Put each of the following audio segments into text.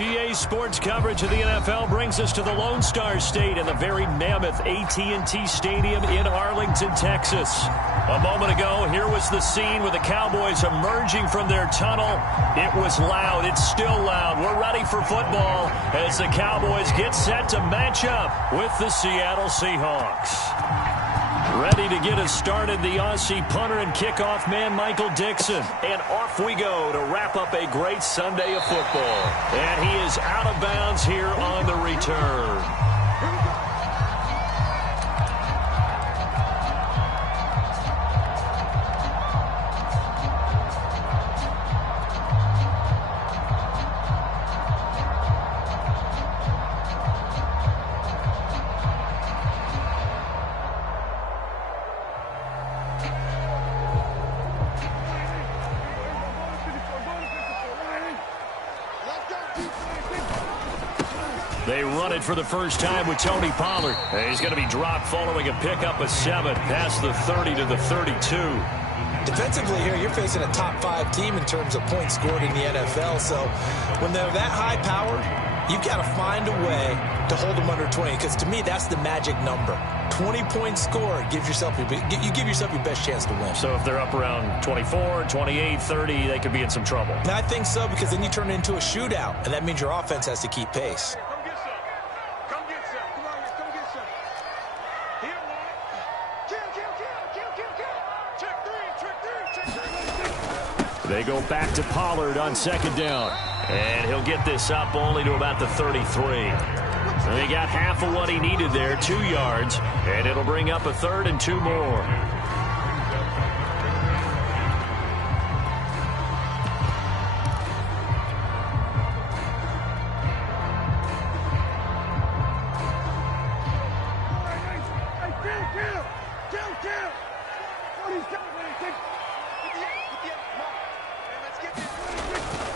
EA Sports coverage of the NFL brings us to the Lone Star State and the very mammoth AT&T Stadium in Arlington, Texas. A moment ago, here was the scene with the Cowboys emerging from their tunnel. It was loud. It's still loud. We're ready for football as the Cowboys get set to match up with the Seattle Seahawks. Ready to get us started, the Aussie punter and kickoff man, Michael Dixon. And off we go to wrap up a great Sunday of football. And he is out of bounds here on the return. They run it for the first time with Tony Pollard. He's going to be dropped following a pickup of 7 past the 30 to the 32. Defensively here, you're facing a top 5 team in terms of points scored in the NFL. So when they're that high powered, you've got to find a way to hold them under 20. Because to me, that's the magic number. 20 points scored, you give yourself your best chance to win. So if they're up around 24, 28, 30, they could be in some trouble. And I think so, because then you turn it into a shootout, and that means your offense has to keep pace. They go back to Pollard on second down. And he'll get this up only to about the 33. And he got half of what he needed there, 2 yards. And it'll bring up a 3rd and 2 more.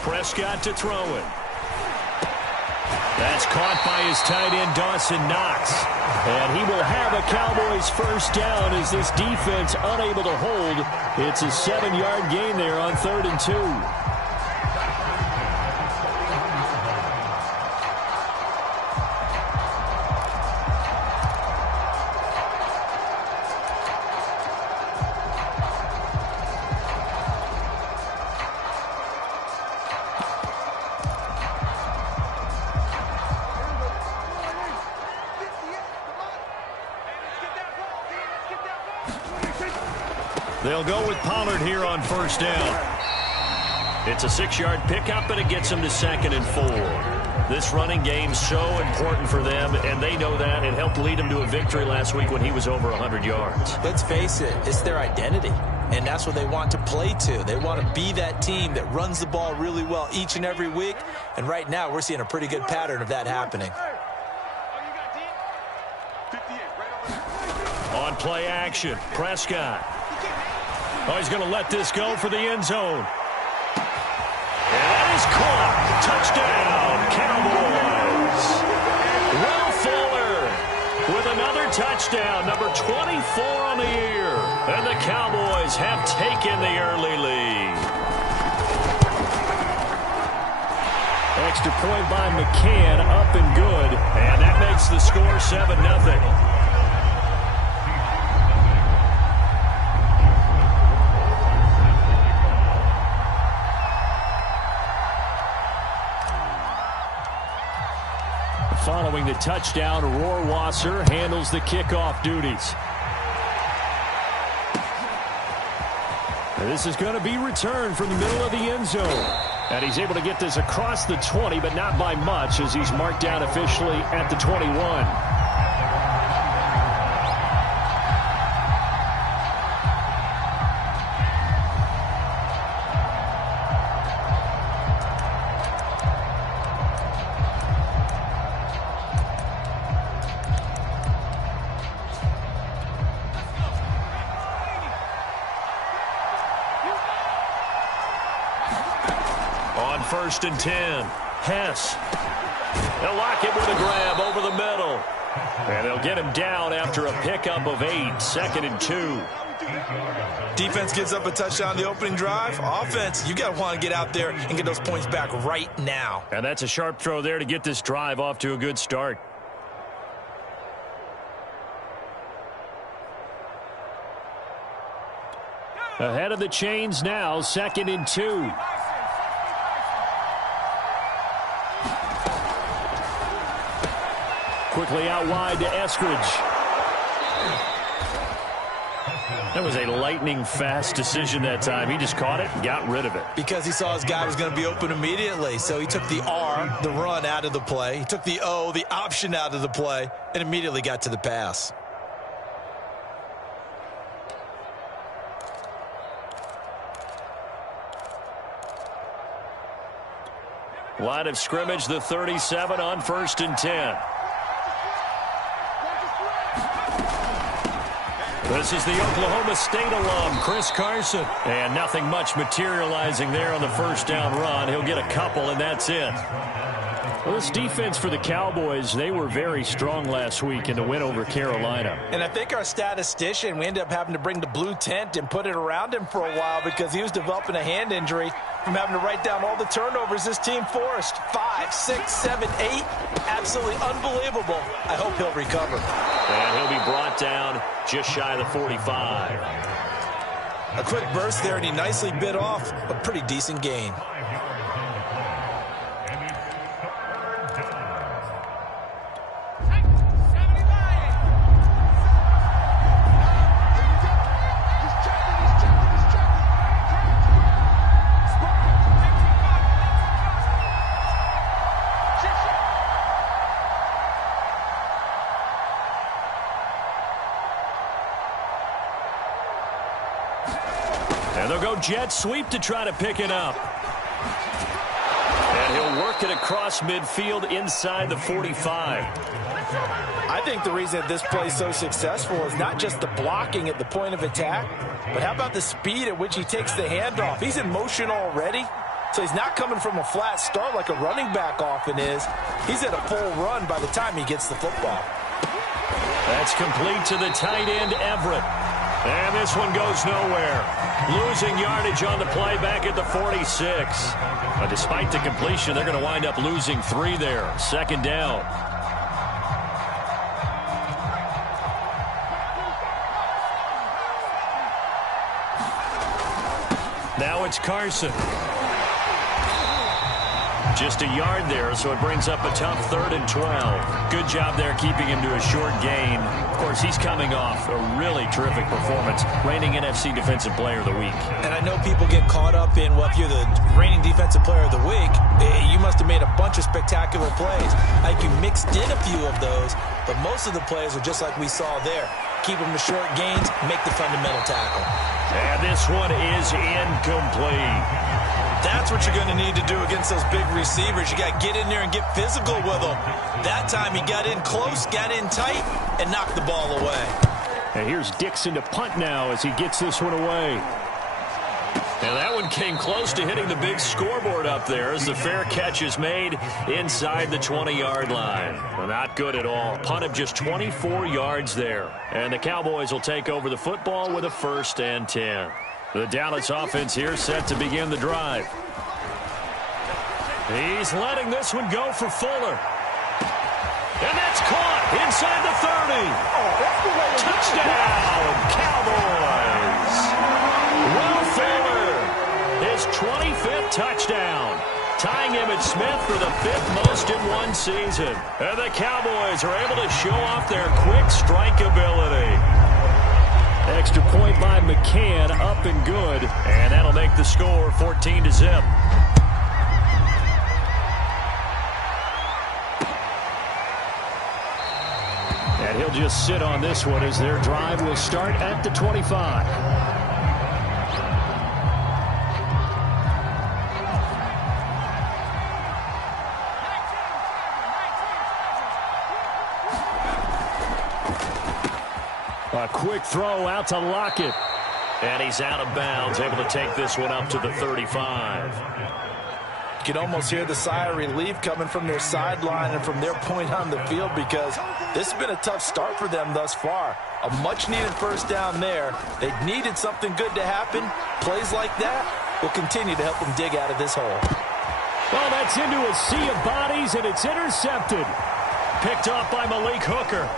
Prescott to throw it. That's caught by his tight end, Dawson Knox. And he will have a Cowboys first down as this defense unable to hold. It's a 7-yard gain there on 3rd and 2. They'll go with Pollard here on first down. It's a 6-yard pickup, and it gets them to 2nd and 4. This running game's so important for them, and they know that. It helped lead them to a victory last week when he was over 100 yards. Let's face it, it's their identity, and that's what they want to play to. They want to be that team that runs the ball really well each and every week, and right now we're seeing a pretty good pattern of that happening. On play action, Prescott. Oh, he's going to let this go for the end zone. And that is caught. Touchdown, Cowboys. Will Fuller with another touchdown, number 24 on the year. And the Cowboys have taken the early lead. Extra point by McCann, up and good. And that makes the score 7-0. Following the touchdown, Rohrwasser handles the kickoff duties. And this is going to be returned from the middle of the end zone. And he's able to get this across the 20, but not by much, as he's marked down officially at the 21. First and 10. Hess. They'll lock it with a grab over the middle. And they'll get him down after a pickup of 8. 2nd and 2. Defense gives up a touchdown the opening drive. Offense, you got to want to get out there and get those points back right now. And that's a sharp throw there to get this drive off to a good start. Ahead of the chains now, 2nd and 2. Quickly out wide to Eskridge. That was a lightning-fast decision that time. He just caught it and got rid of it. Because he saw his guy was going to be open immediately. So he took the R, the run, out of the play. He took the O, the option, out of the play, and immediately got to the pass. Line of scrimmage, the 37 on 1st and 10. This is the Oklahoma State alum, Chris Carson. And nothing much materializing there on the first down run. He'll get a couple, and that's it. Well, this defense for the Cowboys, they were very strong last week in the win over Carolina. And I think our statistician, we ended up having to bring the blue tent and put it around him for a while because he was developing a hand injury from having to write down all the turnovers this team forced. 5, 6, 7, 8. Absolutely unbelievable. I hope he'll recover. And he'll be brought down just shy of the 45. A quick burst there, and he nicely bit off a pretty decent gain. And they'll go jet sweep to try to pick it up. And he'll work it across midfield inside the 45. I think the reason that this play is so successful is not just the blocking at the point of attack, but how about the speed at which he takes the handoff? He's in motion already, so he's not coming from a flat start like a running back often is. He's at a full run by the time he gets the football. That's complete to the tight end, Everett. And this one goes nowhere. Losing yardage on the play back at the 46. But despite the completion, they're going to wind up losing 3 there. 2nd down. Now it's Carson. Just a yard there, so it brings up a tough 3rd and 12. Good job there keeping him to a short gain. Of course, he's coming off a really terrific performance, reigning NFC Defensive Player of the Week. And I know people get caught up in, well, if you're the reigning Defensive Player of the Week, you must have made a bunch of spectacular plays. I think you mixed in a few of those, but most of the plays are just like we saw there. Keep them to short gains, make the fundamental tackle. And this one is incomplete. That's what you're going to need to do against those big receivers. You got to get in there and get physical with them. That time he got in close, got in tight, and knocked the ball away. And here's Dixon to punt now as he gets this one away. And that one came close to hitting the big scoreboard up there as the fair catch is made inside the 20-yard line. Well, not good at all. Punt of just 24 yards there. And the Cowboys will take over the football with a 1st and 10. The Dallas offense here set to begin the drive. He's letting this one go for Fuller. And that's caught inside the 30. Touchdown, Cowboys. Will Fuller, his 25th touchdown, tying Emmitt Smith for the 5th most in one season. And the Cowboys are able to show off their quick strike ability. Extra point by McCann, up and good. And that'll make the score 14-0. And he'll just sit on this one as their drive will start at the 25. A quick throw out to Lockett. And he's out of bounds, able to take this one up to the 35. You can almost hear the sigh of relief coming from their sideline and from their point on the field, because this has been a tough start for them thus far. A much-needed first down there. They needed something good to happen. Plays like that will continue to help them dig out of this hole. Well, that's into a sea of bodies, and it's intercepted. Picked off by Malik Hooker.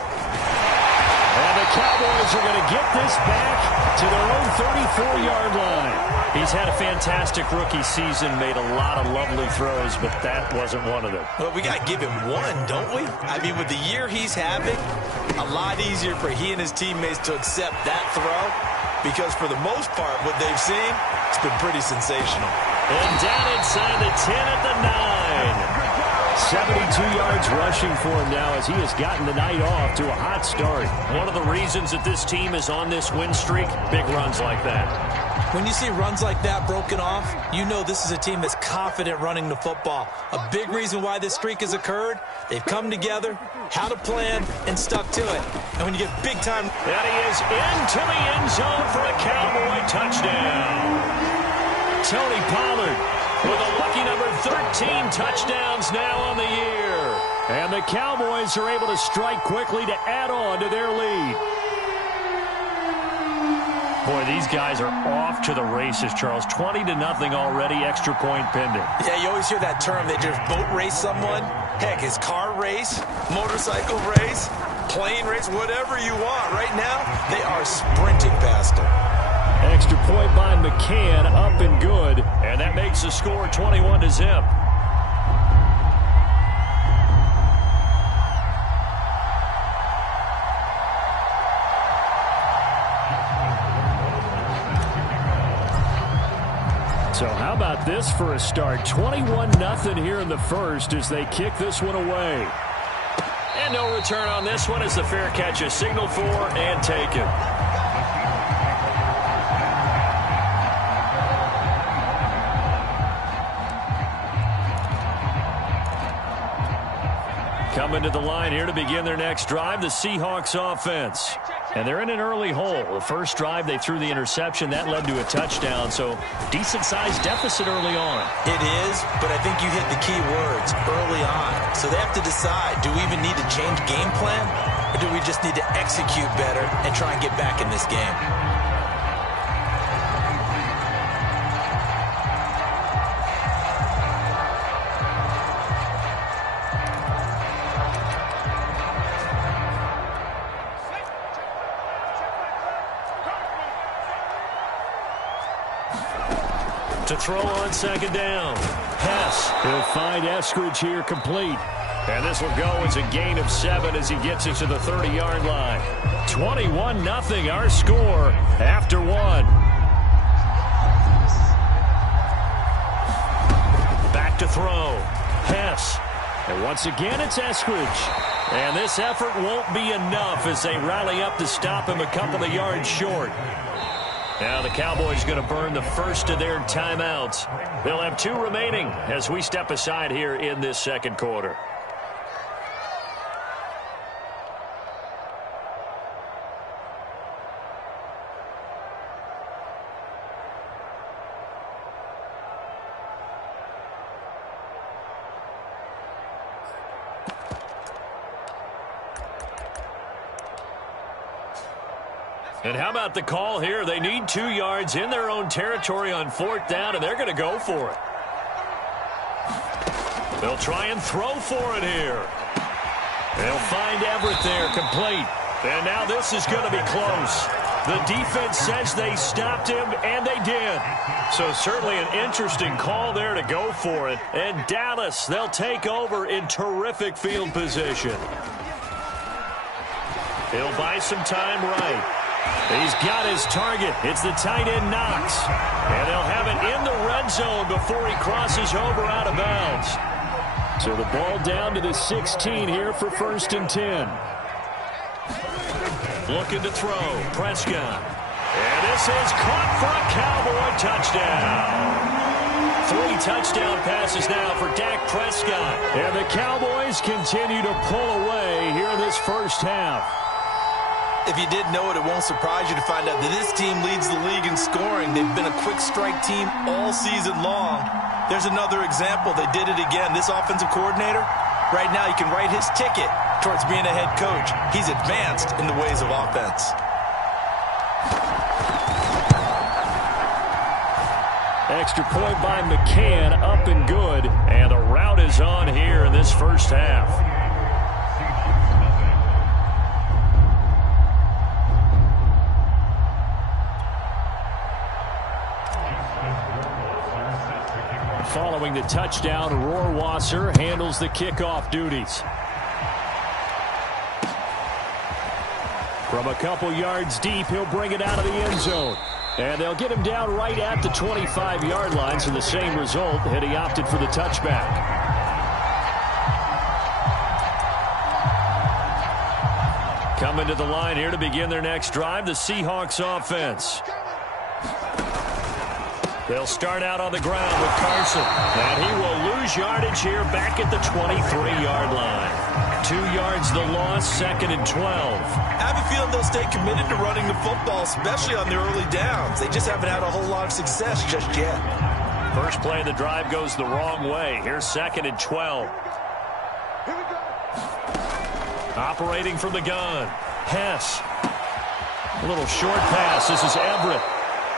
And the Cowboys are going to get this back to their own 34-yard line. He's had a fantastic rookie season, made a lot of lovely throws, but that wasn't one of them. Well, we got to give him one, don't we? I mean, with the year he's having, a lot easier for he and his teammates to accept that throw, because for the most part, what they've seen, it's been pretty sensational. And down inside the 10 at the 9. 72 yards rushing for him now as he has gotten the night off to a hot start. One of the reasons that this team is on this win streak, big runs like that. When you see runs like that broken off, you know this is a team that's confident running the football. A big reason why this streak has occurred, they've come together, had a plan, and stuck to it. And when you get big time... And he is into the end zone for a Cowboy touchdown. Tony Pollard with a lucky number 13 touchdowns now on the year. And the Cowboys are able to strike quickly to add on to their lead. Boy, these guys are off to the races, Charles. 20-0 already, extra point pending. Yeah, you always hear that term. They just boat race someone. Heck, it's car race, motorcycle race, plane race, whatever you want. Right now, they are sprinting past them. Extra point by McCann, up and good. And that makes the score 21-0. So how about this for a start? 21-0 here in the first as they kick this one away. And no return on this one as the fair catch is signaled for and taken. Coming to the line here to begin their next drive, the Seahawks offense. And they're in an early hole. The first drive, they threw the interception. That led to a touchdown, so decent-sized deficit early on. It is, but I think you hit the key words, early on. So they have to decide, do we even need to change game plan, or do we just need to execute better and try and get back in this game? To throw on second down. Hess. He'll find Eskridge here complete. And this will go as a gain of 7 as he gets it to the 30-yard line. 21-0 our score after 1. Back to throw. Hess. And once again it's Eskridge. And this effort won't be enough as they rally up to stop him a couple of yards short. Now the Cowboys going to burn the first of their timeouts. They'll have 2 remaining as we step aside here in this second quarter. And how about the call here? They need 2 yards in their own territory on 4th down, and they're going to go for it. They'll try and throw for it here. They'll find Everett there, complete. And now this is going to be close. The defense says they stopped him, and they did. So certainly an interesting call there to go for it. And Dallas, they'll take over in terrific field position. He'll buy some time right. He's got his target. It's the tight end Knox. And they'll have it in the red zone before he crosses over out of bounds. So the ball down to the 16 here for 1st and 10. Looking to throw. Prescott. And this is caught for a Cowboy touchdown. 3 touchdown passes now for Dak Prescott. And the Cowboys continue to pull away here in this first half. If you didn't know it, it won't surprise you to find out that this team leads the league in scoring. They've been a quick strike team all season long. There's another example. They did it again. This offensive coordinator, right now you can write his ticket towards being a head coach. He's advanced in the ways of offense. Extra point by McCann, up and good. And the rout is on here in this first half. Following the touchdown, Rohrwasser handles the kickoff duties. From a couple yards deep, he'll bring it out of the end zone. And they'll get him down right at the 25-yard line, so the same result, had he opted for the touchback. Coming to the line here to begin their next drive, the Seahawks offense. They'll start out on the ground with Carson. And he will lose yardage here back at the 23-yard line. 2 yards the loss, 2nd and 12. I have a feeling they'll stay committed to running the football, especially on their early downs. They just haven't had a whole lot of success just yet. First play of the drive goes the wrong way. Here's 2nd and 12. Operating from the gun. Hess. A little short pass. This is Everett.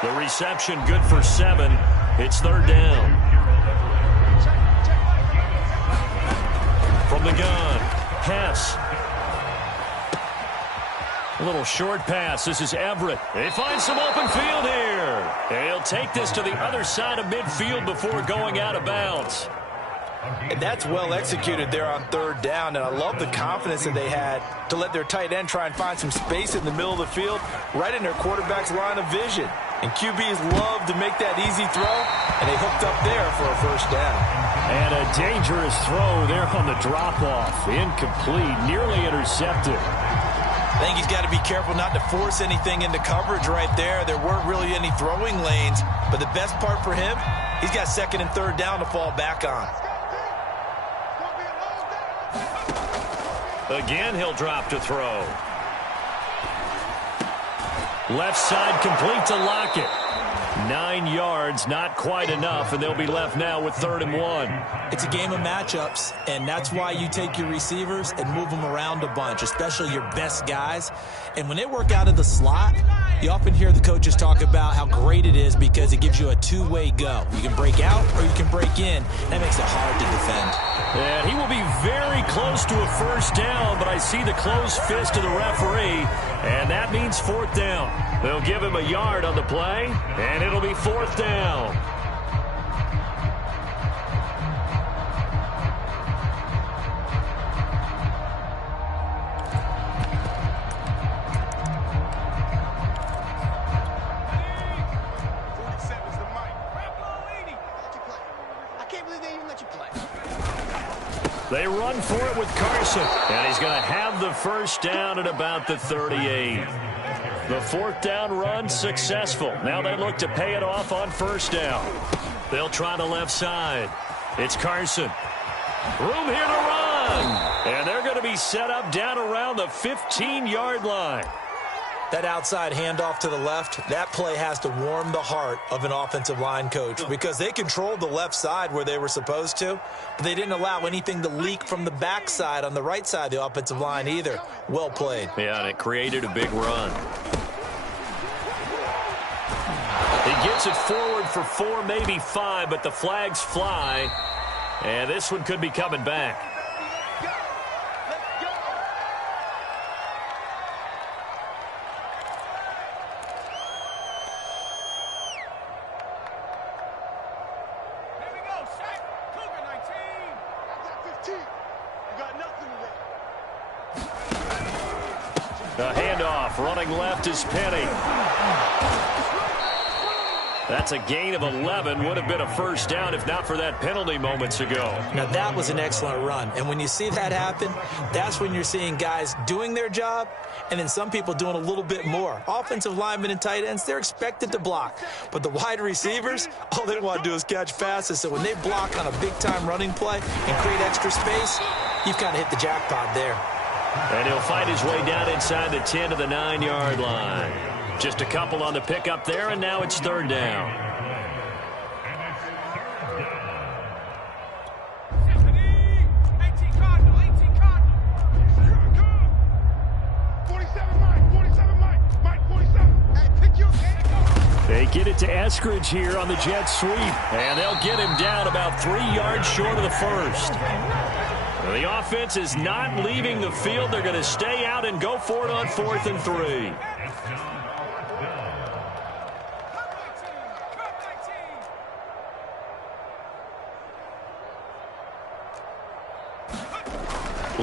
The reception good for 7. It's 3rd down. From the gun. Hess. A little short pass. This is Everett. They find some open field here. And he'll take this to the other side of midfield before going out of bounds. And that's well executed there on 3rd down. And I love the confidence that they had to let their tight end try and find some space in the middle of the field, right in their quarterback's line of vision. And QBs love to make that easy throw, and they hooked up there for a 1st down. And a dangerous throw there on the drop-off. Incomplete, nearly intercepted. I think he's got to be careful not to force anything into coverage right there. There weren't really any throwing lanes, but the best part for him, he's got 2nd and 3rd down to fall back on. Again, he'll drop to throw. Left side complete to Lockett. 9 yards, not quite enough, and they'll be left now with 3rd and 1. It's a game of matchups, and that's why you take your receivers and move them around a bunch, especially your best guys. And when they work out of the slot, you often hear the coaches talk about how great it is because it gives you a two-way go. You can break out or you can break in. That makes it hard to defend. And he will be very close to a 1st down, but I see the closed fist of the referee, and that means 4th down. They'll give him a yard on the play, and it'll be 4th down. They run for it with Carson, and he's going to have the 1st down at about the 38. The 4th down run successful. Now they look to pay it off on 1st down. They'll try the left side. It's Carson. Room here to run. And they're going to be set up down around the 15-yard line. That outside handoff to the left, that play has to warm the heart of an offensive line coach because they controlled the left side where they were supposed to, but they didn't allow anything to leak from the backside on the right side of the offensive line either. Well played. Yeah, and it created a big run. He gets it forward for 4, maybe 5, but the flags fly, and this one could be coming back. The handoff, running left is Penny. That's a gain of 11. Would have been a 1st down if not for that penalty moments ago. Now that was an excellent run. And when you see that happen, that's when you're seeing guys doing their job and then some people doing a little bit more. Offensive linemen and tight ends, they're expected to block. But the wide receivers, all they want to do is catch passes. So when they block on a big-time running play and create extra space, you've kind of hit the jackpot there. And he'll fight his way down inside the 10 to the 9-yard line. Just a couple on the pickup there, and now it's third down. They get it to Eskridge here on the jet sweep. And they'll get him down about 3 yards short of the first. The offense is not leaving the field. They're going to stay out and go for it on 4th and 3.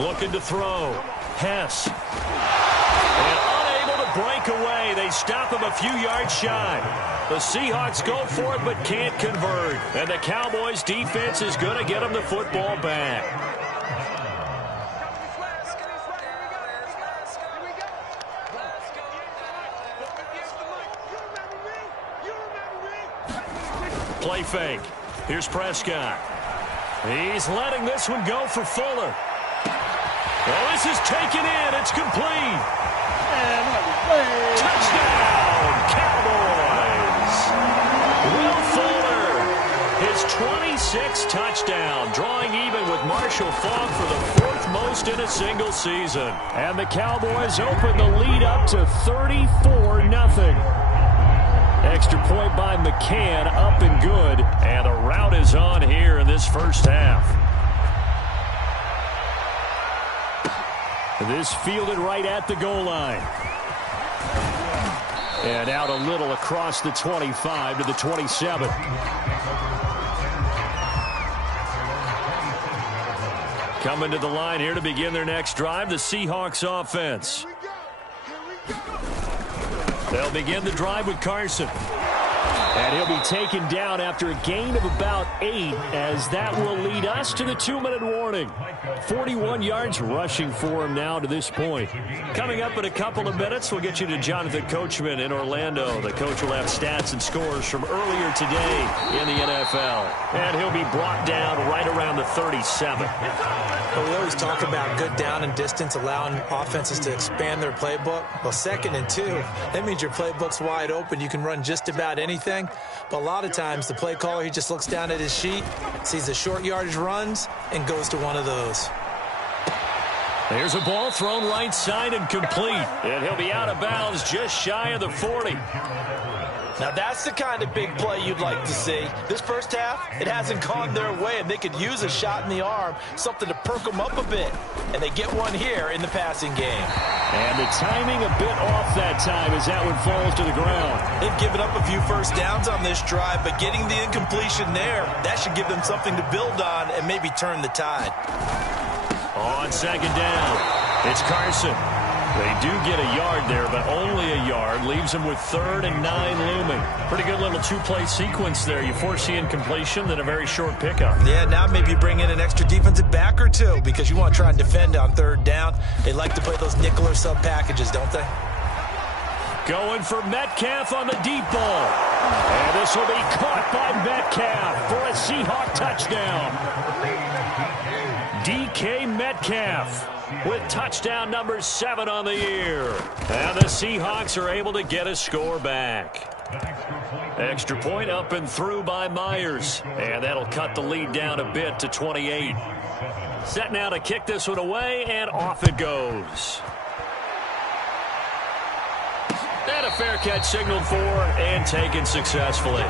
Looking to throw. Hess. And unable to break away. They stop him a few yards shy. The Seahawks go for it but can't convert. And the Cowboys defense is going to get them the football back. Play fake. Here's Prescott. He's letting this one go for Fuller. Well, this is taken in. It's complete. Touchdown, Cowboys. Will Fuller, his 26th touchdown, drawing even with Marshall Faulk for the 4th most in a single season. And the Cowboys open the lead up to 34-0. Extra point by McCann, up and good. And the rout is on here in this first half. This fielded right at the goal line. And out a little across the 25 to the 27. Coming to the line here to begin their next drive, the Seahawks offense. They'll begin the drive with Carson. And he'll be taken down after a gain of about 8, as that will lead us to the 2-minute warning. 41 yards rushing for him now to this point. Coming up in a couple of minutes, we'll get you to Jonathan Coachman in Orlando. The coach will have stats and scores from earlier today in the NFL. And he'll be brought down right around the 37. Well, we always talk about good down and distance, allowing offenses to expand their playbook. Well, 2nd and 2, that means your playbook's wide open. You can run just about anything. But a lot of times, the play caller, he just looks down at his sheet, sees the short yardage runs, and goes to one of those. There's a ball thrown right side and complete. And he'll be out of bounds just shy of the 40. Now, that's the kind of big play you'd like to see. This first half, it hasn't gone their way, and they could use a shot in the arm, something to perk them up a bit. And they get one here in the passing game. And the timing a bit off that time as that one falls to the ground. They've given up a few first downs on this drive, but getting the incompletion there, that should give them something to build on and maybe turn the tide. On 2nd down, it's Carson. They do get a yard there, but only a yard. Leaves them with 3rd and 9 looming. Pretty good little 2-play sequence there. You force the incompletion, then a very short pickup. Yeah, now maybe you bring in an extra defensive back or two because you want to try and defend on 3rd down. They like to play those nickel or sub packages, don't they? Going for Metcalf on the deep ball. And this will be caught by Metcalf for a Seahawk touchdown. DK Metcalf with touchdown number 7 on the year. And the Seahawks are able to get a score back. Extra point up and through by Myers. And that'll cut the lead down a bit to 28. Set now to kick this one away, and off it goes. And a fair catch signaled for and taken successfully.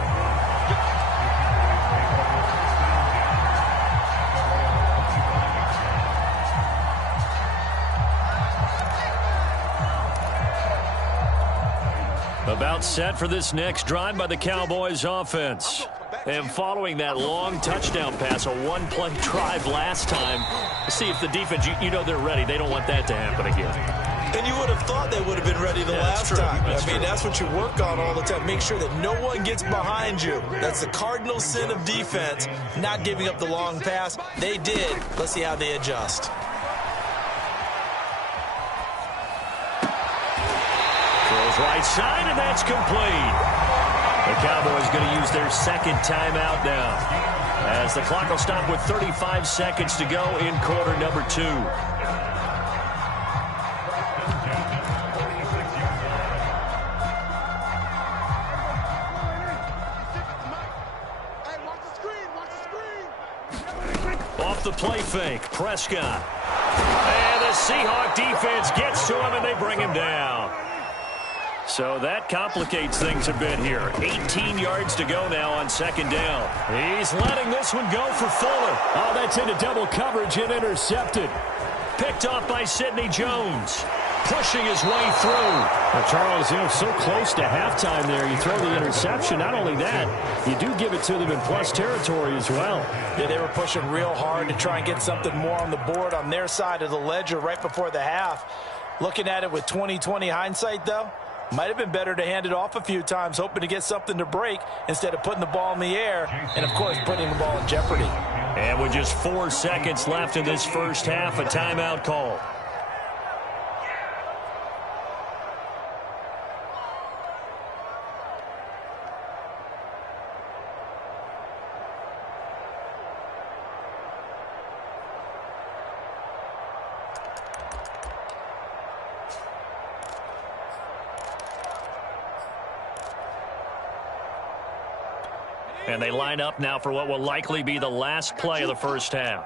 About set for this next drive by the Cowboys offense. And following that long touchdown pass, a 1-play drive last time, see if the defense, you know they're ready. They don't want that to happen again. And you would have thought they would have been ready the last time. I mean, that's what you work on all the time. Make sure that no one gets behind you. That's the cardinal sin of defense, not giving up the long pass. They did. Let's see how they adjust. Right side, and that's complete. The Cowboys going to use their 2nd timeout now, as the clock will stop with 35 seconds to go in quarter number 2. Off the play fake, Prescott. And the Seahawk defense gets to him, and they bring him down. So that complicates things a bit here. 18 yards to go now on second down. He's letting this one go for Fuller. Oh, that's into double coverage and intercepted. Picked off by Sidney Jones. Pushing his way through. Well, Charles, so close to halftime there. You throw the interception. Not only that, you do give it to them in plus territory as well. Yeah, they were pushing real hard to try and get something more on the board on their side of the ledger right before the half. Looking at it with 20/20 hindsight, though, might have been better to hand it off a few times, hoping to get something to break instead of putting the ball in the air and, of course, putting the ball in jeopardy. And with just 4 seconds left in this first half, a timeout call. And they line up now for what will likely be the last play of the first half.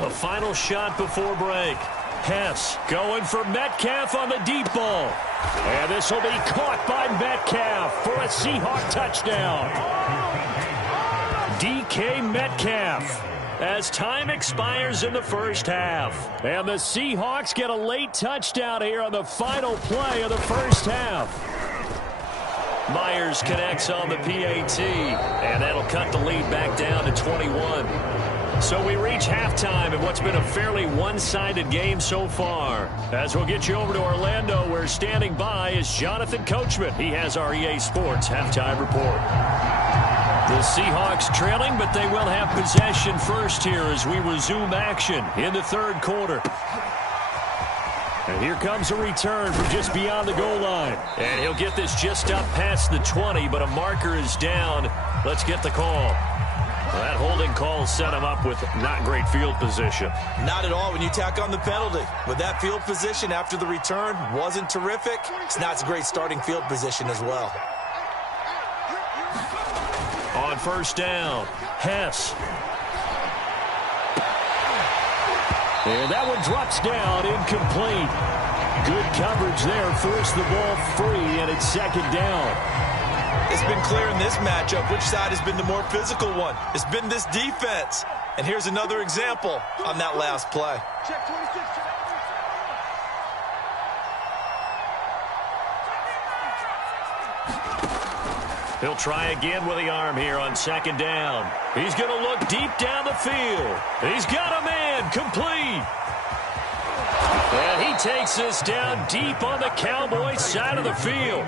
The final shot before break. Hess going for Metcalf on the deep ball. And this will be caught by Metcalf for a Seahawk touchdown. DK Metcalf as time expires in the first half. And the Seahawks get a late touchdown here on the final play of the first half. Myers connects on the PAT, and that'll cut the lead back down to 21. So we reach halftime in what's been a fairly one-sided game so far. As we'll get you over to Orlando, where standing by is Jonathan Coachman. He has our EA Sports halftime report. The Seahawks trailing, but they will have possession first here as we resume action in the third quarter. And here comes a return from just beyond the goal line. And he'll get this just up past the 20, but a marker is down. Let's get the call. Well, that holding call set him up with not great field position. Not at all when you tack on the penalty. With that field position after the return wasn't terrific, it's not a great starting field position as well. On first down, Hess. And that one drops down, incomplete. Good coverage there, forced the ball free, and it's second down. It's been clear in this matchup which side has been the more physical one. It's been this defense. And here's another example on that last play. He'll try again with the arm here on second down. He's going to look deep down the field. He's got a man, complete. And he takes this down deep on the Cowboys side of the field.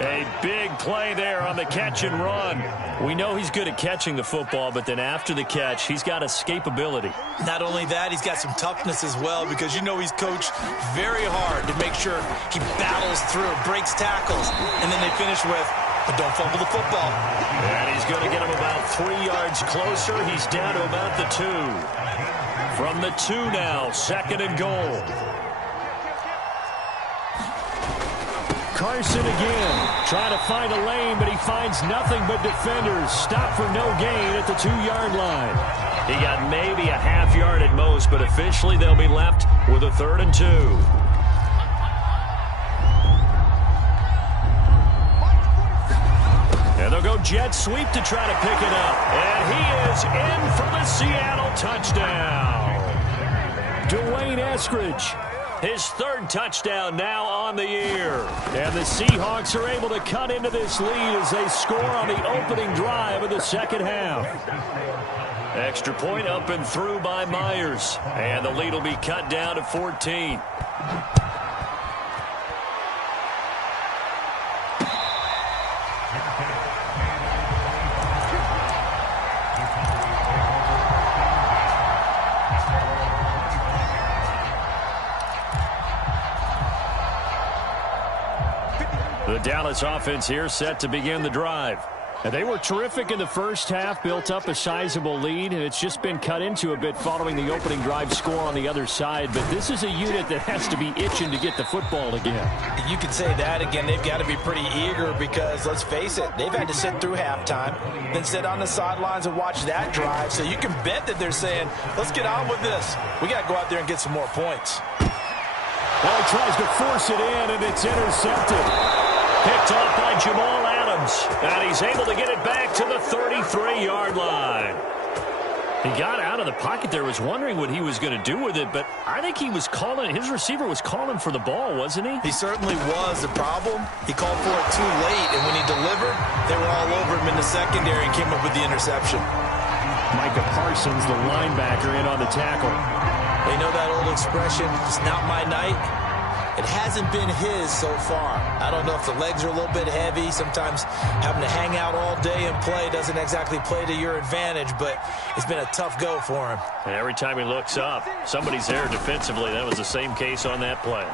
A big play there on the catch and run. We know he's good at catching the football, but then after the catch, he's got escapability. Not only that, he's got some toughness as well, because you know he's coached very hard to make sure he battles through, breaks tackles, and then they finish with, but don't fumble the football. And he's going to get him about 3 yards closer. He's down to about the 2. From the 2 now, second and goal. Carson again, trying to find a lane, but he finds nothing but defenders. Stop for no gain at the 2-yard line. He got maybe a half yard at most, but officially they'll be left with a 3rd and 2. And they'll go jet sweep to try to pick it up. And he is in for the Seattle touchdown. Dwayne Eskridge. His 3rd touchdown now on the year. And the Seahawks are able to cut into this lead as they score on the opening drive of the second half. Extra point up and through by Myers. And the lead will be cut down to 14. The Dallas offense here set to begin the drive. And they were terrific in the first half, built up a sizable lead, and it's just been cut into a bit following the opening drive score on the other side. But this is a unit that has to be itching to get the football again. You could say that again. They've got to be pretty eager because, let's face it, they've had to sit through halftime, then sit on the sidelines and watch that drive. So you can bet that they're saying, let's get on with this. We got to go out there and get some more points. Well, he tries to force it in, and it's intercepted. Picked off by Jamal Adams. And he's able to get it back to the 33-yard line. He got out of the pocket there, was wondering what he was going to do with it, but I think he was calling, his receiver was calling for the ball, wasn't he? He certainly was. The problem, he called for it too late, and when he delivered, they were all over him in the secondary and came up with the interception. Micah Parsons, the linebacker, in on the tackle. They know that old expression, it's not my night. It hasn't been his so far. I don't know if the legs are a little bit heavy. Sometimes having to hang out all day and play doesn't exactly play to your advantage, but it's been a tough go for him. And every time he looks up, somebody's there defensively. That was the same case on that play.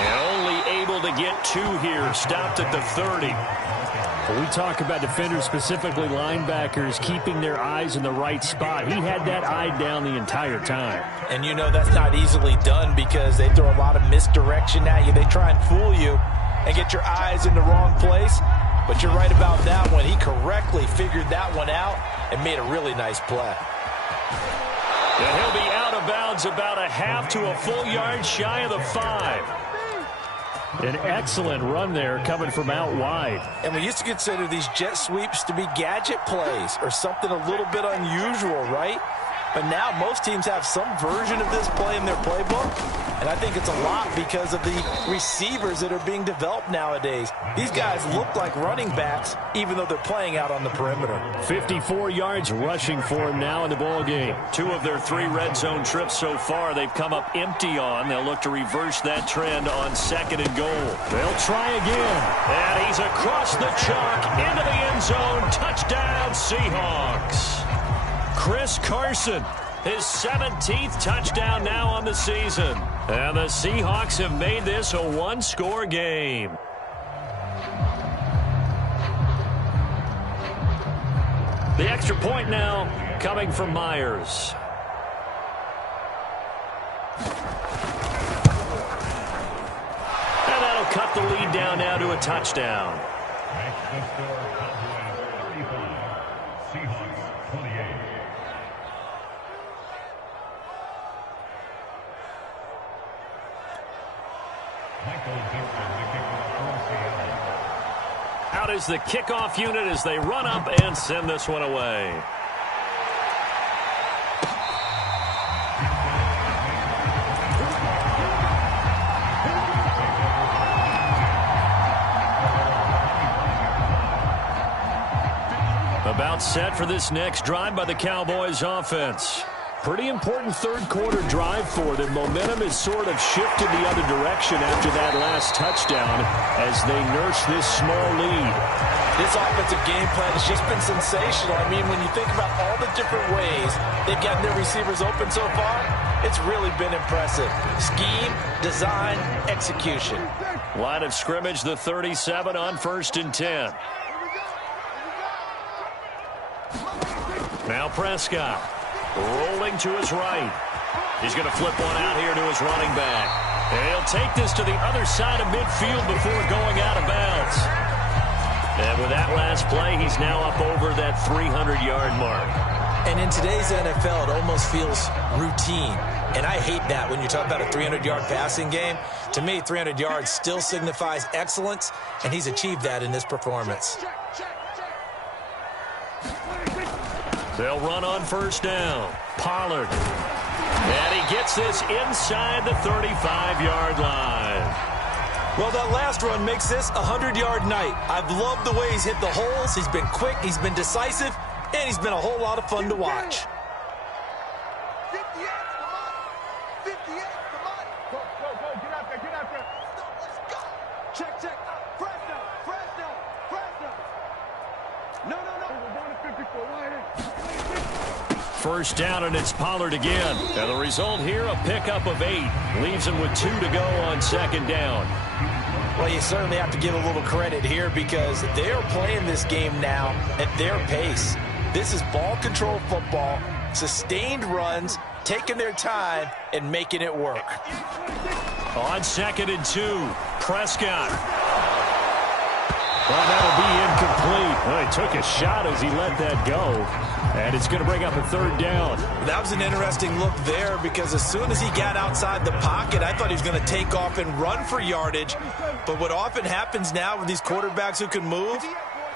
And only able to get two here. Stopped at the 30. When we talk about defenders, specifically linebackers, keeping their eyes in the right spot, he had that eye down the entire time. And you know that's not easily done because they throw a lot of misdirection at you. They try and fool you and get your eyes in the wrong place. But you're right about that one. He correctly figured that one out and made a really nice play. And he'll be out of bounds about a half to a full yard shy of the 5. An excellent run there coming from out wide. And we used to consider these jet sweeps to be gadget plays or something a little bit unusual, right? But now most teams have some version of this play in their playbook. And I think it's a lot because of the receivers that are being developed nowadays. These guys look like running backs even though they're playing out on the perimeter. 54 yards rushing for him now in the ball game. 2 of their 3 red zone trips so far they've come up empty on. They'll look to reverse that trend on 2nd and goal. They'll try again. And he's across the chalk into the end zone. Touchdown Seahawks. Chris Carson, his 17th touchdown now on the season. And the Seahawks have made this a 1-score game. The extra point now coming from Myers. And that'll cut the lead down now to a touchdown. Out is the kickoff unit as they run up and send this one away. About set for this next drive by the Cowboys offense. Pretty important third-quarter drive for them. Momentum has sort of shifted the other direction after that last touchdown as they nurse this small lead. This offensive game plan has just been sensational. I mean, when you think about all the different ways they've gotten their receivers open so far, it's really been impressive. Scheme, design, execution. Line of scrimmage, the 37 on 1st and 10. Now Prescott. Rolling to his right. He's going to flip one out here to his running back. And he'll take this to the other side of midfield before going out of bounds. And with that last play, he's now up over that 300-yard mark. And in today's NFL, it almost feels routine. And I hate that when you talk about a 300-yard passing game. To me, 300 yards still signifies excellence, and he's achieved that in this performance. They'll run on 1st down. Pollard. And he gets this inside the 35-yard line. Well, that last run makes this a 100-yard night. I've loved the way he's hit the holes. He's been quick, he's been decisive, and he's been a whole lot of fun to watch. First down, and it's Pollard again. And the result here, a pickup of 8. Leaves him with 2 to go on 2nd down. Well, you certainly have to give a little credit here because they are playing this game now at their pace. This is ball control football, sustained runs, taking their time and making it work. On 2nd and 2, Prescott. Well, that'll be incomplete. Well, he took a shot as he let that go. And it's going to bring up a 3rd down. That was an interesting look there because as soon as he got outside the pocket, I thought he was going to take off and run for yardage. But what often happens now with these quarterbacks who can move,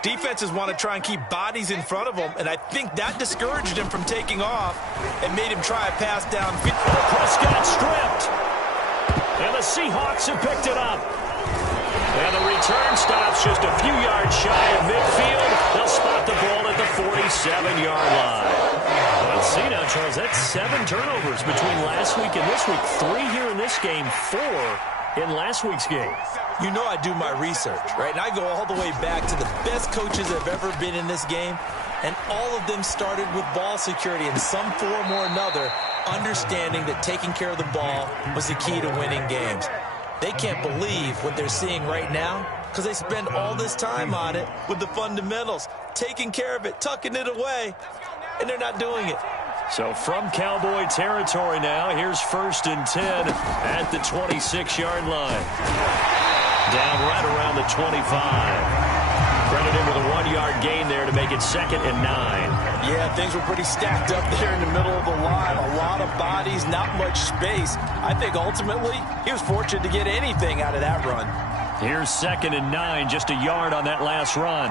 defenses want to try and keep bodies in front of them, and I think that discouraged him from taking off and made him try a pass downfield. Prescott stripped. And the Seahawks have picked it up. And the return stops just a few yards shy of midfield. They'll spot the ball at the 47-yard line. Let's see now, Charles. That's 7 turnovers between last week and this week. 3 here in this game, 4 in last week's game. You know I do my research, right? And I go all the way back to the best coaches that have ever been in this game. And all of them started with ball security in some form or another, understanding that taking care of the ball was the key to winning games. They can't believe what they're seeing right now because they spend all this time on it with the fundamentals, taking care of it, tucking it away, and they're not doing it. So from Cowboy territory now, here's 1st and 10 at the 26-yard line. Down right around the 25. Credit him with a 1-yard gain there to make it 2nd and 9. Yeah, things were pretty stacked up there in the middle of the line. A lot of bodies, not much space. I think ultimately he was fortunate to get anything out of that run. Here's 2nd and 9, just a yard on that last run.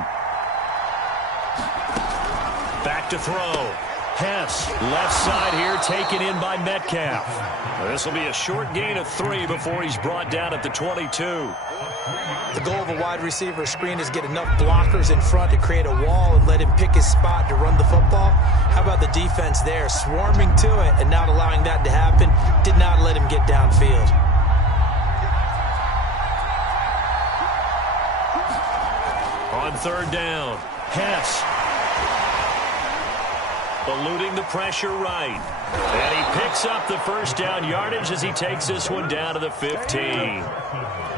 Back to throw. Hess, left side here, taken in by Metcalf. This will be a short gain of 3 before he's brought down at the 22. The goal of a wide receiver screen is get enough blockers in front to create a wall and let him pick his spot to run the football. How about the defense there, swarming to it and not allowing that to happen? Did not let him get downfield. On 3rd down, Hess. Eluding the pressure right. And he picks up the 1st down yardage as he takes this one down to the 15.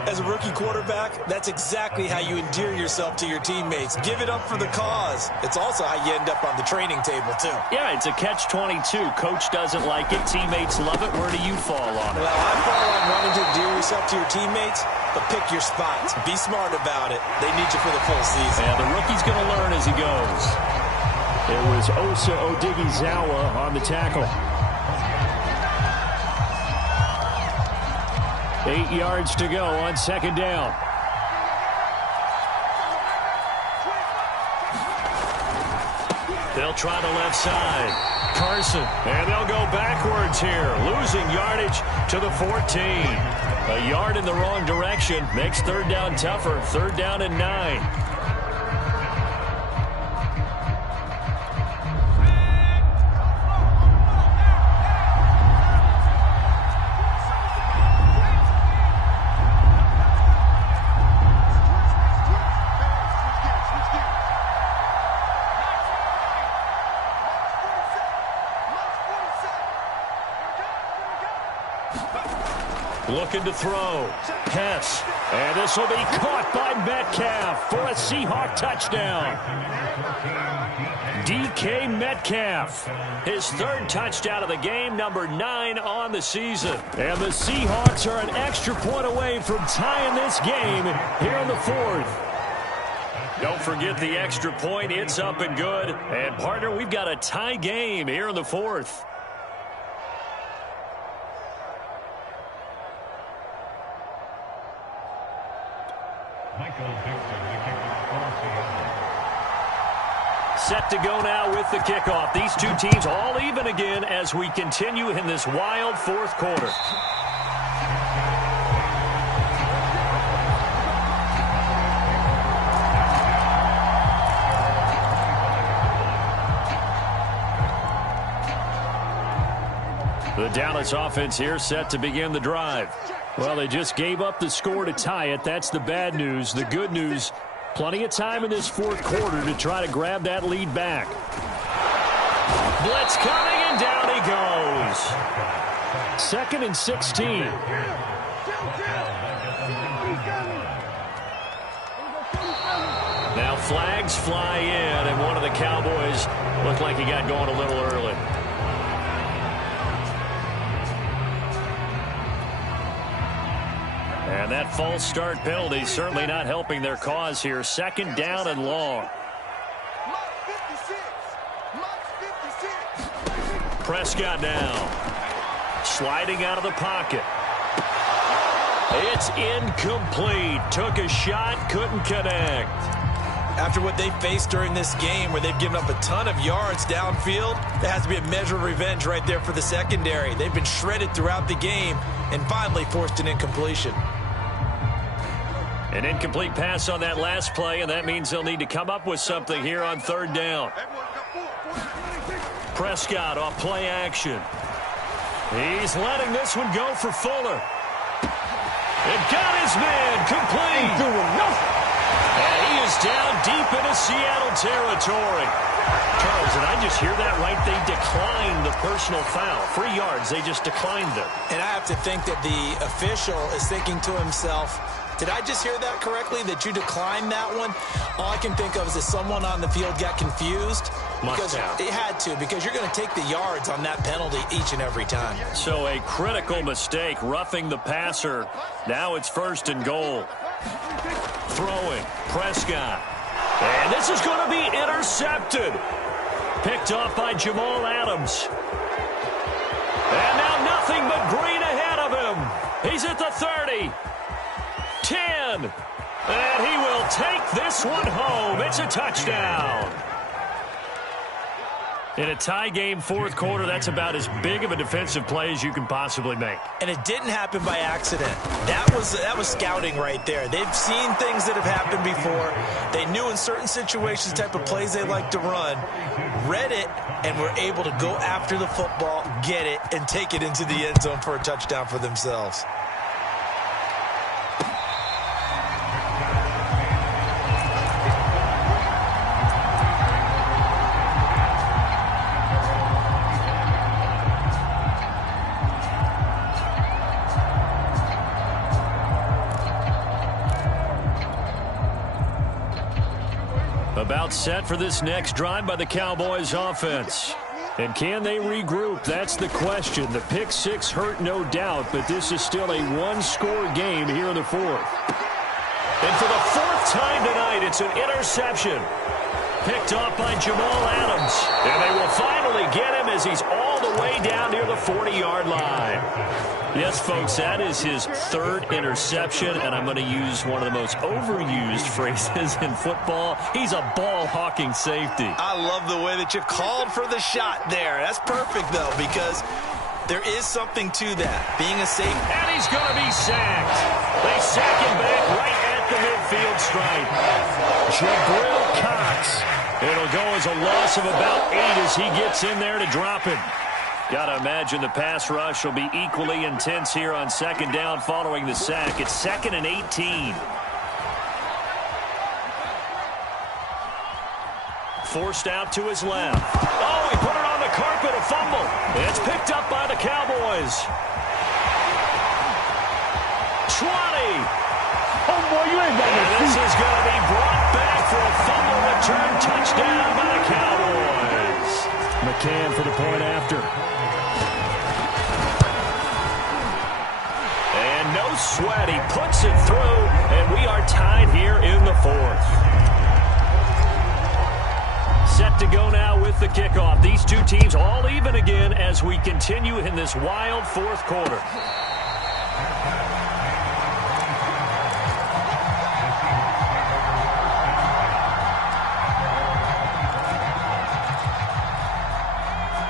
As a rookie quarterback, that's exactly how you endear yourself to your teammates. Give it up for the cause. It's also how you end up on the training table, too. Yeah, it's a catch-22. Coach doesn't like it. Teammates love it. Where do you fall on it? Well, I fall on wanting to endear yourself to your teammates, but pick your spots. Be smart about it. They need you for the full season. Yeah, the rookie's going to learn as he goes. It was Osa Odighizuwa on the tackle. 8 yards to go on 2nd down. They'll try the left side. Carson, and they'll go backwards here, losing yardage to the 14. A yard in the wrong direction makes 3rd down tougher. 3rd down and 9. Looking to throw. Hess. And this will be caught by Metcalf for a Seahawk touchdown. DK Metcalf. His 3rd touchdown of the game, number 9 on the season. And the Seahawks are an extra point away from tying this game here in the 4th. Don't forget the extra point. It's up and good. And, partner, we've got a tie game here in the 4th. Set to go now with the kickoff. These two teams all even again as we continue in this wild 4th quarter. The Dallas offense here set to begin the drive. Well, they just gave up the score to tie it. That's the bad news. The good news, plenty of time in this 4th quarter to try to grab that lead back. Blitz coming, and down he goes. 2nd and 16. flags fly in, and one of the Cowboys looked like he got going a little early. And that false start penalty certainly not helping their cause here. Second down and long. Prescott now. Sliding out of the pocket. It's incomplete. Took a shot, couldn't connect. After what they faced during this game where they've given up a ton of yards downfield, there has to be a measure of revenge right there for the secondary. They've been shredded throughout the game and finally forced an incompletion. An incomplete pass on that last play, and that means they'll need to come up with something here on third down. Prescott off play action. He's letting this one go for Fuller. It got his man complete. And he is down deep into Seattle territory. Charles, did I just hear that right? They declined the personal foul. 3 yards, they just declined them. And I have to think that the official is thinking to himself, did I just hear that correctly, that you declined that one? All I can think of is that someone on the field got confused. Because it had to, because you're going to take the yards on that penalty each and every time. So a critical mistake, roughing the passer. Now it's first and goal. Throwing, Prescott. And this is going to be intercepted. Picked off by Jamal Adams. And now nothing but green ahead of him. He's at the 30. 10. And he will take this one home. It's a touchdown. In a tie game, fourth quarter, that's about as big of a defensive play as you can possibly make. And it didn't happen by accident. That was scouting right there. They've seen things that have happened before. They knew in certain situations the type of plays they like to run, read it, and were able to go after the football, get it, and take it into the end zone for a touchdown for themselves. About set for this next drive by the Cowboys offense. And can they regroup? That's the question. The pick six hurt, no doubt, but this is still a one-score game here in the fourth. And for the fourth time tonight, it's an interception. Picked off by Jamal Adams. And they will finally get him as he's all the way down near the 40-yard line. Yes, folks, that is his third interception, and I'm going to use one of the most overused phrases in football. He's a ball-hawking safety. I love the way that you called for the shot there. That's perfect, though, because there is something to that, being a safety. And he's going to be sacked. They sack him back right at the midfield stripe. Jabril Cox. It'll go as a loss of about 8 as he gets in there to drop him. Got to imagine the pass rush will be equally intense here on second down following the sack. It's 2nd and 18. Forced out to his left. Oh, he put it on the carpet, a fumble. It's picked up by the Cowboys. 20. Oh, boy, you ain't got no feet. This is going to be brought back for a fumble return touchdown by the Cowboys. McCann for the point after. And no sweat. He puts it through, and we are tied here in the fourth. Set to go now with the kickoff. These two teams all even again as we continue in this wild fourth quarter.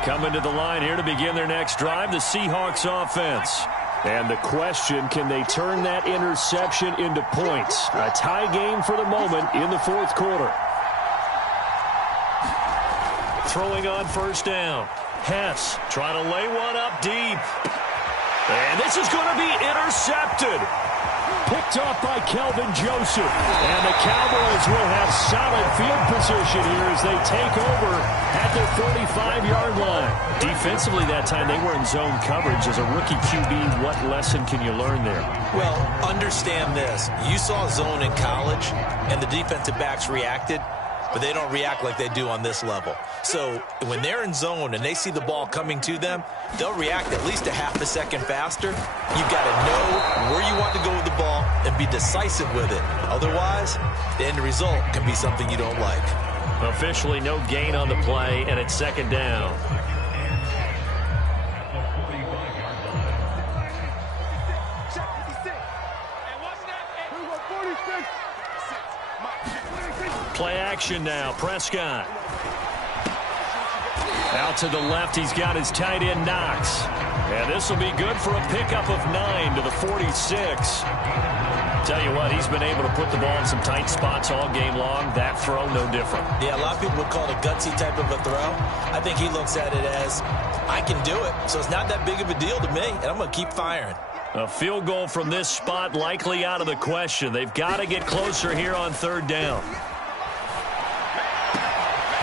Coming to the line here to begin their next drive, the Seahawks offense. And the question, can they turn that interception into points? A tie game for the moment in the fourth quarter. Throwing on first down. Hess trying to lay one up deep. And this is going to be intercepted. Picked off by Kelvin Joseph. And the Cowboys will have solid field position here as they take over at their 45-yard line. Defensively that time, they were in zone coverage. As a rookie QB, what lesson can you learn there? Well, understand this. You saw zone in college, and the defensive backs reacted, but they don't react like they do on this level. So when they're in zone and they see the ball coming to them, they'll react at least a half a second faster. You've got to know where you want to go with the ball and be decisive with it. Otherwise, the end result can be something you don't like. Officially no gain on the play, and it's second down. Play action now. Prescott. Out to the left, he's got his tight end, Knox. And this will be good for a pickup of 9 to the 46. Tell you what, he's been able to put the ball in some tight spots all game long. That throw, no different. Yeah, a lot of people would call it a gutsy type of a throw. I think he looks at it as, I can do it, so it's not that big of a deal to me, and I'm going to keep firing. A field goal from this spot likely out of the question. They've got to get closer here on third down.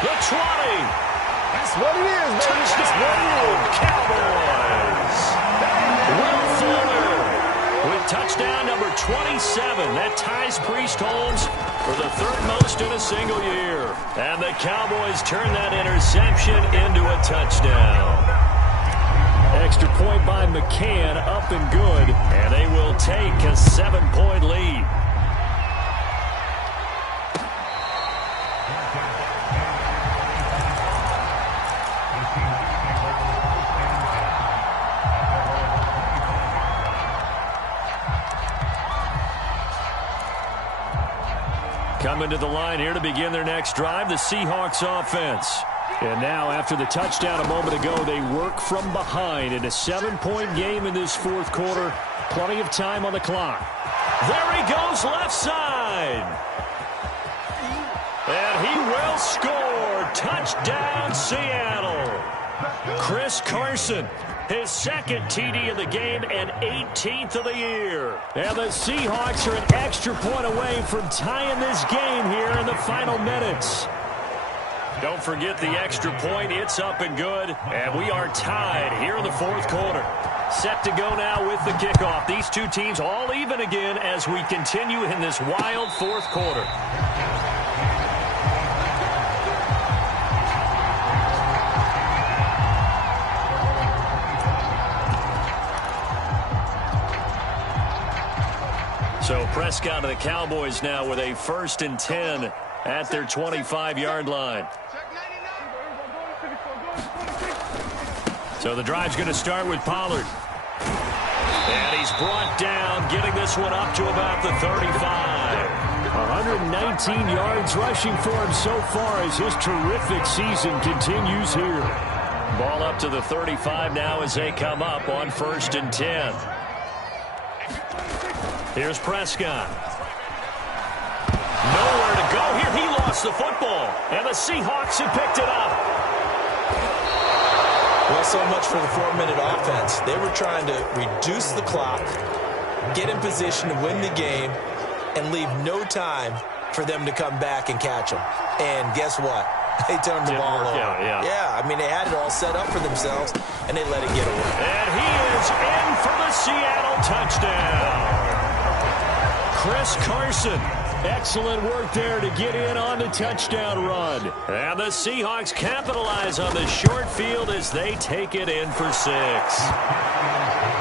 The 20. That's what it is, baby. Touchdown, Cowboys. Will Fuller with touchdown number 27. That ties Priest Holmes for the third most in a single year. And the Cowboys turn that interception into a touchdown. Extra point by McCann, up and good. And they will take a 7-point lead. Coming to the line here to begin their next drive, the Seahawks offense. And now, after the touchdown a moment ago, they work from behind in a 7-point game in this fourth quarter. Plenty of time on the clock. There he goes, left side. And he will score. Touchdown, Seattle. Chris Carson, his second TD of the game and 18th of the year. And the Seahawks are an extra point away from tying this game here in the final minutes. Don't forget the extra point. It's up and good. And we are tied here in the fourth quarter. Set to go now with the kickoff. These two teams all even again as we continue in this wild fourth quarter. So Prescott of the Cowboys now with a 1st and 10 at their 25-yard line. So the drive's going to start with Pollard. And he's brought down, getting this one up to about the 35. 119 yards rushing for him so far as his terrific season continues here. Ball up to the 35 now as they come up on 1st and 10. Here's Prescott. Nowhere to go here. He lost the football. And the Seahawks have picked it up. Well, so much for the 4-minute offense. They were trying to reduce the clock, get in position to win the game, and leave no time for them to come back and catch them. And guess what? They turned the ball over. Yeah, I mean, they had it all set up for themselves, and they let it get away. And he is in for the Seattle touchdown. Chris Carson. Excellent work there to get in on the touchdown run. And the Seahawks capitalize on the short field as they take it in for 6.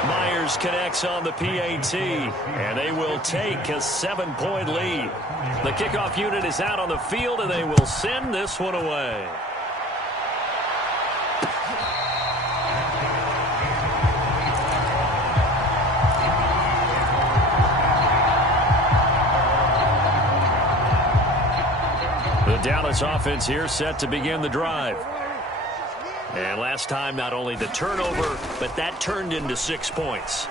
Myers connects on the PAT, and they will take a 7-point lead. The kickoff unit is out on the field, and they will send this one away. The Dallas offense here set to begin the drive. And last time, not only the turnover, but that turned into 6 points.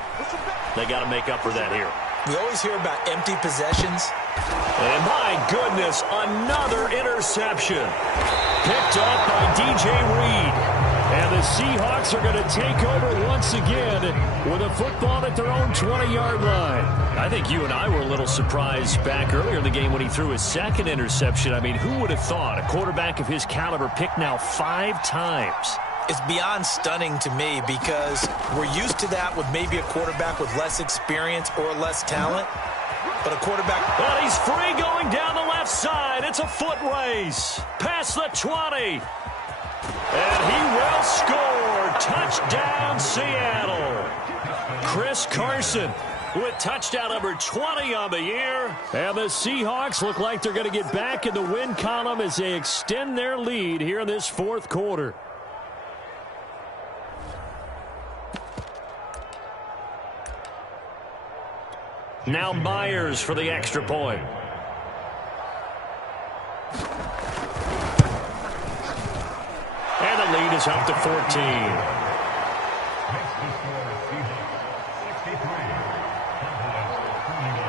They got to make up for that here. We always hear about empty possessions. And my goodness, another interception. Picked up by DJ Reed. And the Seahawks are going to take over once again with a football at their own 20-yard line. I think you and I were a little surprised back earlier in the game when he threw his second interception. I mean, who would have thought a quarterback of his caliber picked now 5 times? It's beyond stunning to me because we're used to that with maybe a quarterback with less experience or less talent. But a quarterback... Well, he's free going down the left side. It's a foot race. Past the 20. And he will score. Touchdown, Seattle. Chris Carson with touchdown number 20 on the year. And the Seahawks look like they're going to get back in the win column as they extend their lead here in this fourth quarter. Now Myers for the extra point. And the lead is up to 14.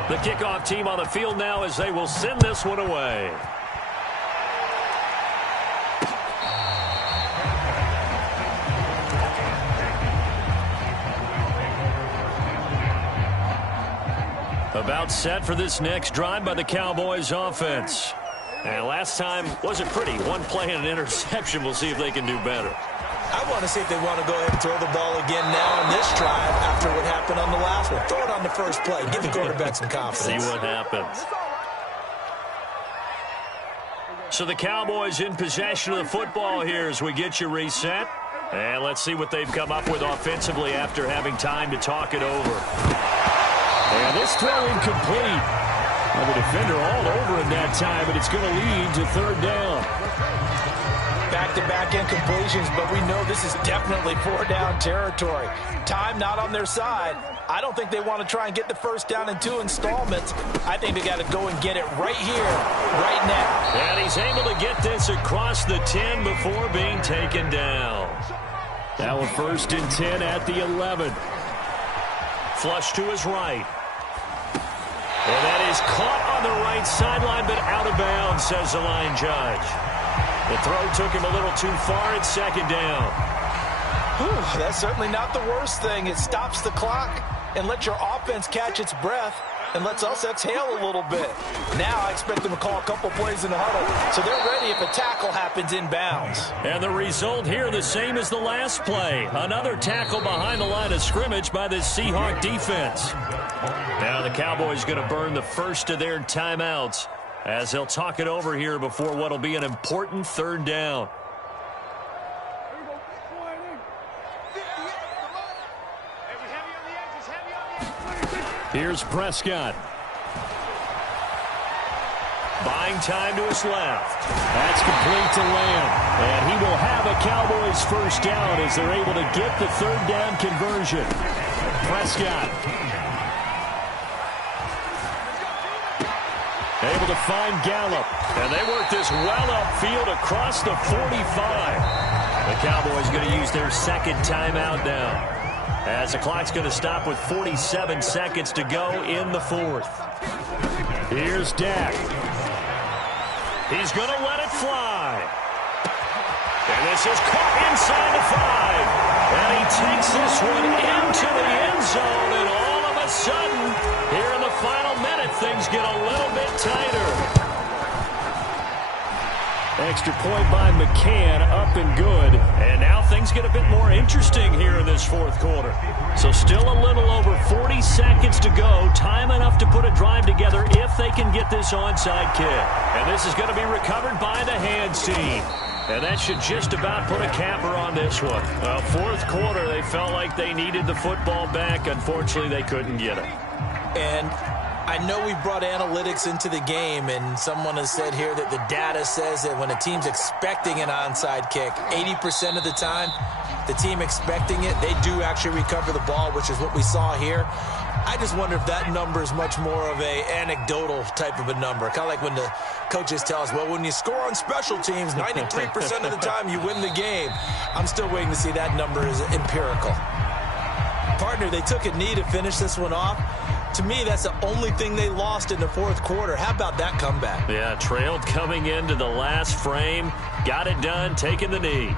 The kickoff team on the field now as they will send this one away. About set for this next drive by the Cowboys offense. And last time wasn't pretty. One play and an interception. We'll see if they can do better. I want to see if they want to go ahead and throw the ball again now on this drive after what happened on the last one. Throw it on the first play. Give the quarterback some confidence. See what happens. So the Cowboys in possession of the football here as we get you reset. And let's see what they've come up with offensively after having time to talk it over. And this throw incomplete. Well, the defender all over him that time, but it's going to lead to third down. Back-to-back incompletions, but we know this is definitely 4-down territory. Time not on their side. I don't think they want to try and get the first down in 2 installments. I think they got to go and get it right here, right now. And he's able to get this across the 10 before being taken down. Now a 1st and 10 at the 11. Flush to his right. And that is caught on the right sideline, but out of bounds, says the line judge. The throw took him a little too far at 2nd down. Whew, that's certainly not the worst thing. It stops the clock and lets your offense catch its breath and lets us exhale a little bit. Now I expect them to call a couple plays in the huddle, so they're ready if a tackle happens inbounds. And the result here the same as the last play. Another tackle behind the line of scrimmage by this Seahawk defense. Now the Cowboys going to burn the first of their timeouts as they'll talk it over here before what will be an important 3rd down. Here's Prescott. Buying time to his left. That's complete to Lamb. And he will have a Cowboys first down as they're able to get the 3rd down conversion. Prescott. Able to find Gallup. And they work this well upfield across the 45. The Cowboys going to use their 2nd timeout now, as the clock's going to stop with 47 seconds to go in the 4th. Here's Dak. He's going to let it fly. And this is caught inside the 5. And he takes this one into the end zone. And all of a sudden, here in the final minute, things get a little bit tighter. Extra point by McCann, up and good. And now things get a bit more interesting here in this 4th quarter. So still a little over 40 seconds to go. Time enough to put a drive together if they can get this onside kick. And this is going to be recovered by the hands team. And that should just about put a capper on this one. Well, 4th quarter, they felt like they needed the football back. Unfortunately, they couldn't get it. And I know we brought analytics into the game, and someone has said here that the data says that when a team's expecting an onside kick, 80% of the time, the team expecting it, they do actually recover the ball, which is what we saw here. I just wonder if that number is much more of a anecdotal type of a number. Kind of like when the coaches tell us, well, when you score on special teams, 93% of the time you win the game. I'm still waiting to see that number is empirical. Partner, they took a knee to finish this one off. To me, that's the only thing they lost in the 4th quarter. How about that comeback? Yeah, trailed coming into the last frame. Got it done, taking the knee.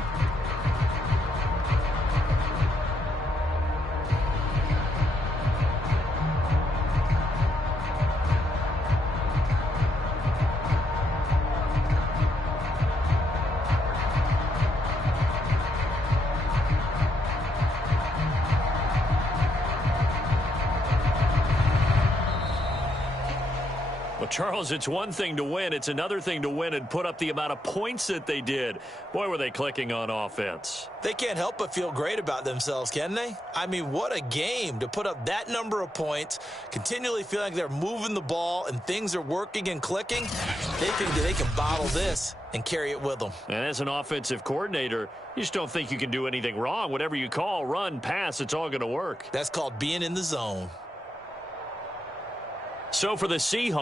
Charles, it's one thing to win. It's another thing to win and put up the amount of points that they did. Boy, were they clicking on offense. They can't help but feel great about themselves, can they? I mean, what a game to put up that number of points, continually feel like they're moving the ball and things are working and clicking. They think that they can bottle this and carry it with them. And as an offensive coordinator, you just don't think you can do anything wrong. Whatever you call, run, pass, it's all going to work. That's called being in the zone. So for the Seahawks,